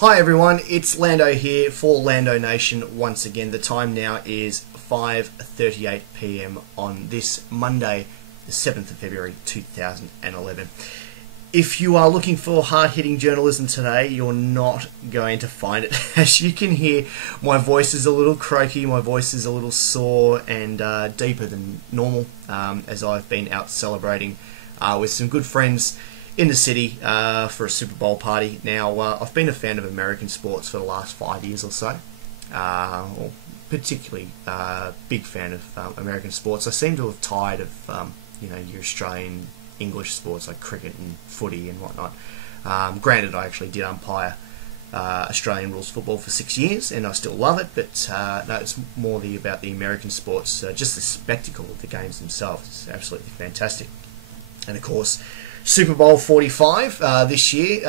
Hi everyone, it's Lando here for Lando Nation once again. The time now is 5:38 PM on this Monday, the 7th of February 2011. If you are looking for hard-hitting journalism today, you're not going to find it. As you can hear, my voice is a little croaky, my voice is a little sore and deeper than normal, as I've been out celebrating with some good friends in the city for a Super Bowl party. Now, I've been a fan of American sports for the last 5 years or so, or particularly big fan of American sports. I seem to have tired of your Australian English sports like cricket and footy and whatnot. Granted, I actually did umpire Australian rules football for 6 years, and I still love it. But no, it's more about the American sports. Just the spectacle of the games themselves is absolutely fantastic. And of course, Super Bowl 45 this year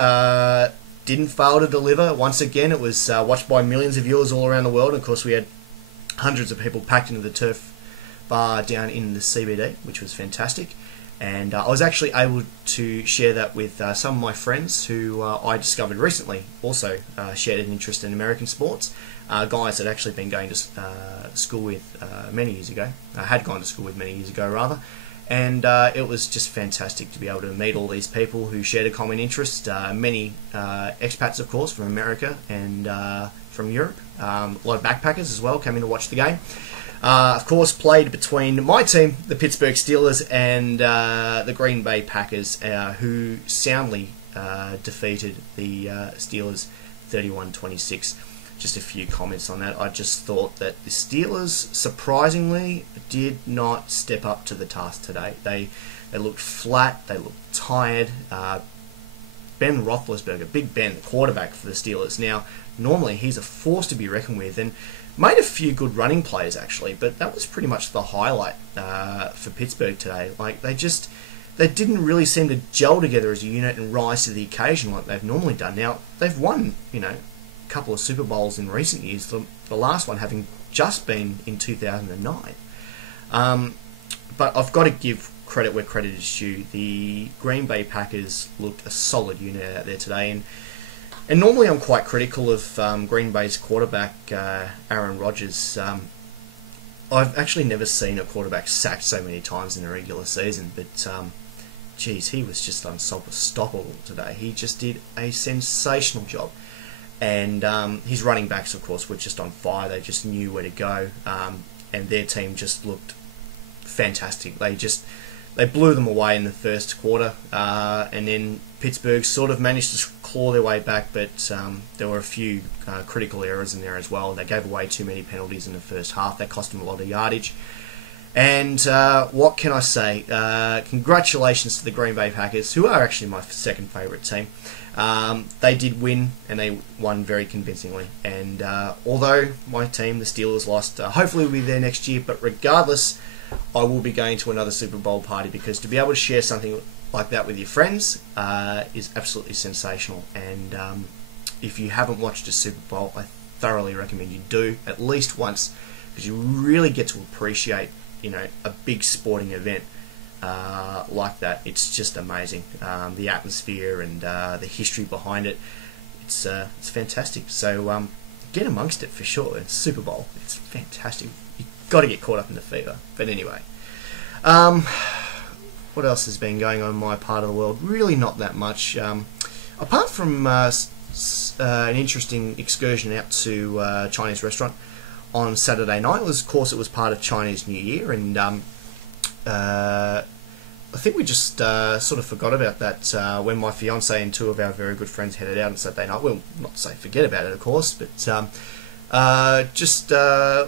didn't fail to deliver. Once again, it was watched by millions of viewers all around the world. And of course, we had hundreds of people packed into the turf bar down in the CBD, which was fantastic. And I was actually able to share that with some of my friends who I discovered recently also shared an interest in American sports. Guys that actually been going to school with many years ago, had gone to school with many years ago rather. And it was just fantastic to be able to meet all these people who shared a common interest. Many expats, of course, from America and from Europe. A lot of backpackers as well came in to watch the game. Of course, played between my team, the Pittsburgh Steelers, and the Green Bay Packers, who soundly defeated the Steelers 31-26. Just a few comments on that. I just thought that the Steelers, surprisingly, did not step up to the task today. They looked flat, they looked tired. Ben Roethlisberger, Big Ben, the quarterback for the Steelers. Now, normally he's a force to be reckoned with, and made a few good running plays actually, but that was pretty much the highlight for Pittsburgh today. Like they didn't really seem to gel together as a unit and rise to the occasion like they've normally done. Now they've won, a couple of Super Bowls in recent years. The last one having just been in 2009. But I've got to give credit where credit is due. The Green Bay Packers looked a solid unit out there today, and normally I'm quite critical of Green Bay's quarterback, Aaron Rodgers. I've actually never seen a quarterback sacked so many times in a regular season, but geez, he was just unstoppable today. He just did a sensational job. And his running backs, of course, were just on fire. They just knew where to go, and their team just looked fantastic. They blew them away in the first quarter, and then Pittsburgh sort of managed to claw their way back, but there were a few critical errors in there as well. They gave away too many penalties in the first half. That cost them a lot of yardage. And what can I say? Congratulations to the Green Bay Packers, who are actually my second favourite team. They did win, and they won very convincingly. And although my team, the Steelers, lost, hopefully we'll be there next year. But regardless, I will be going to another Super Bowl party, because to be able to share something like that with your friends is absolutely sensational. And if you haven't watched a Super Bowl, I thoroughly recommend you do at least once, because you really get to appreciate a big sporting event like that. It's just amazing. The atmosphere and the history behind it. It's fantastic. So get amongst it for sure. It's Super Bowl. It's fantastic. You've got to get caught up in the fever. But anyway, what else has been going on in my part of the world? Really not that much. Apart from an interesting excursion out to a Chinese restaurant on Saturday night. Of course, it was part of Chinese New Year, and I think we just sort of forgot about that when my fiance and two of our very good friends headed out on Saturday night. Well, not to say forget about it, of course, but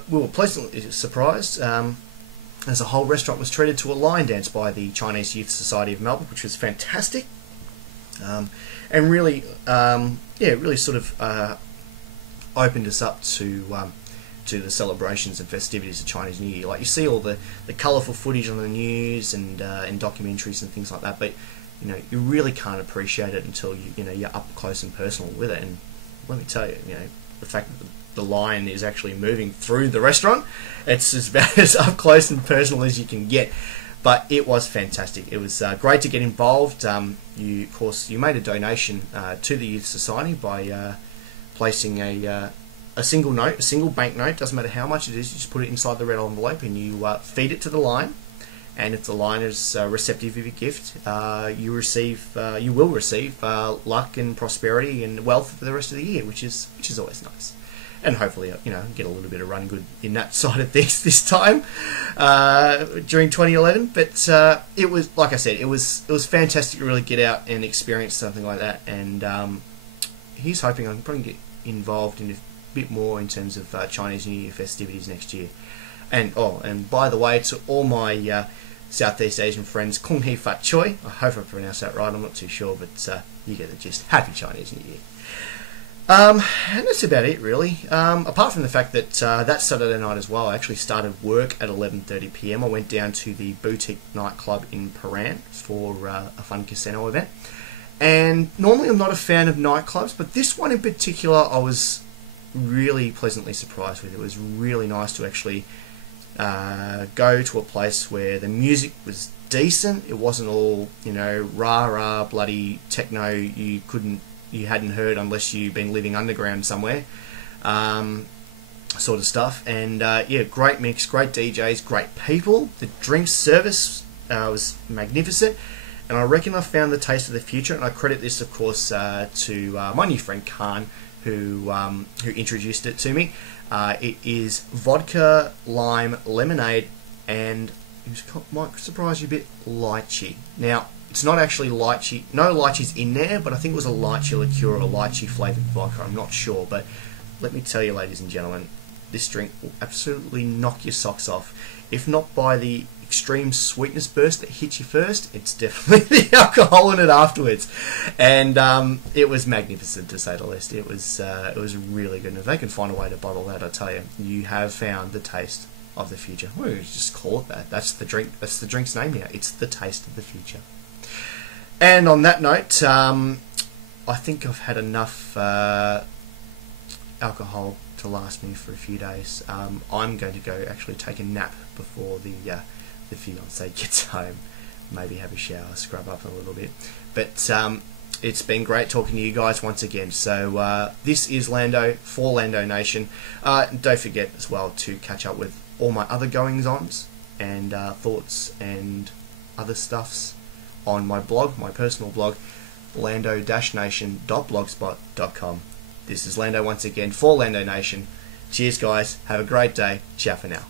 we were pleasantly surprised as a whole restaurant was treated to a lion dance by the Chinese Youth Society of Melbourne, which was fantastic, and really, really sort of opened us up to the celebrations and festivities of Chinese New Year. Like, you see all the colourful footage on the news and in documentaries and things like that, but you really can't appreciate it until you're up close and personal with it. And let me tell you, the fact that the lion is actually moving through the restaurant, it's about as up close and personal as you can get. But it was fantastic. It was great to get involved. Of course, you made a donation to the Youth Society by placing a single note, a single banknote, doesn't matter how much it is, you just put it inside the red envelope and you feed it to the line. And if the line is receptive of your gift, you will receive luck and prosperity and wealth for the rest of the year, which is always nice. And hopefully, get a little bit of run good in that side of things this time during 2011. But it was, like I said, it was fantastic to really get out and experience something like that. And he's hoping I can probably get involved in a bit more in terms of Chinese New Year festivities next year. And by the way, to all my Southeast Asian friends, Kung Hei Fat Choi. I hope I pronounced that right. I'm not too sure, but you get the gist. Happy Chinese New Year. And that's about it, really. Apart from the fact that that Saturday night as well, I actually started work at 11:30 PM. I went down to the Boutique nightclub in Paran for a fun casino event. And normally I'm not a fan of nightclubs, but this one in particular I was really pleasantly surprised with. It was really nice to actually go to a place where the music was decent. It wasn't all, rah-rah bloody techno you hadn't heard unless you've been living underground somewhere, sort of stuff. And great mix, great DJs, great people. The drink service was magnificent, and I reckon I found the taste of the future. And I credit this, of course, to my new friend Khan, who introduced it to me. It is vodka, lime, lemonade, and it might surprise you a bit, lychee. Now, it's not actually lychee. No lychee's in there, but I think it was a lychee liqueur or a lychee flavoured vodka. I'm not sure, but let me tell you, ladies and gentlemen, this drink will absolutely knock your socks off. If not by the extreme sweetness burst that hits you first, it's definitely the alcohol in it afterwards. And it was magnificent, to say the least. It was really good. And if they can find a way to bottle that, I tell you, you have found the taste of the future. Well, just call it that. That's the drink. That's the drink's name now. It's the taste of the future. And on that note, I think I've had enough alcohol to last me for a few days. I'm going to go actually take a nap before the fiance gets home. Maybe have a shower, scrub up a little bit. But it's been great talking to you guys once again. So this is Lando for Lando Nation. Don't forget as well to catch up with all my other goings-ons and thoughts and other stuffs on my blog, my personal blog, lando-nation.blogspot.com. This is Lando once again for Lando Nation. Cheers, guys. Have a great day. Ciao for now.